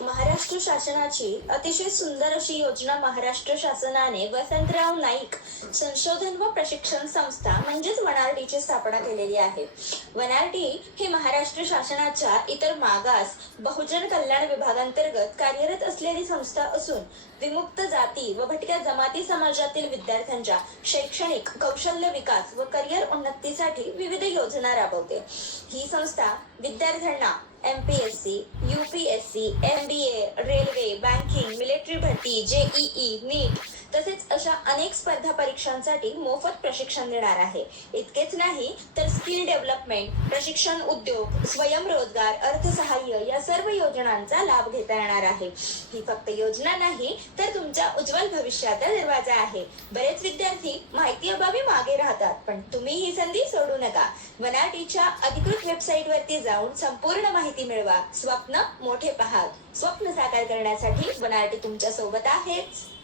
महाराष्ट्र शासनाची अतिशय सुंदर अशी योजना महाराष्ट्र शासनाने वसंतराव नाईक संशोधन व प्रशिक्षण संस्था म्हणजेच वनारटीची स्थापना केलेली आहे. वनारटी हे महाराष्ट्र शासनाच्या इतर मागास बहुजन कल्याण विभागांतर्गत कार्यरत असलेली संस्था असून विमुक्त जाती व भटक्या जमाती समाजातील विद्यार्थ्यांच्या शैक्षणिक कौशल्य विकास व करिअर उन्नतीसाठी विविध योजना राबवते. ही संस्था विद्यार्थ्यांना MPSC, UPSC, MBA, railway, banking, military भरती, JEE, नीट तसेच अशा अनेक स्पर्धा परीक्षांसाठी मोफत प्रशिक्षण देणार आहे. इतकेच नाही तर स्किल डेव्हलपमेंट, प्रशिक्षण उद्योग, स्वयंरोजगार, अर्थसहाय्य या सर्व योजनांचा लाभ घेता येणार आहे. ही फक्त योजना नाही तर तुमच्या उज्ज्वल भविष्याचा दरवाजा आहे. बरेच विद्यार्थी माहिती अभावी मागे राहतात, पण तुम्ही ही संधी सोडू नका. वनारटीच्या अधिकृत वेबसाईटवरती जाऊन संपूर्ण माहिती मिळवा. स्वप्न मोठे पहा. स्वप्न साकार करण्यासाठी वनारटी तुमच्या सोबत आहेच.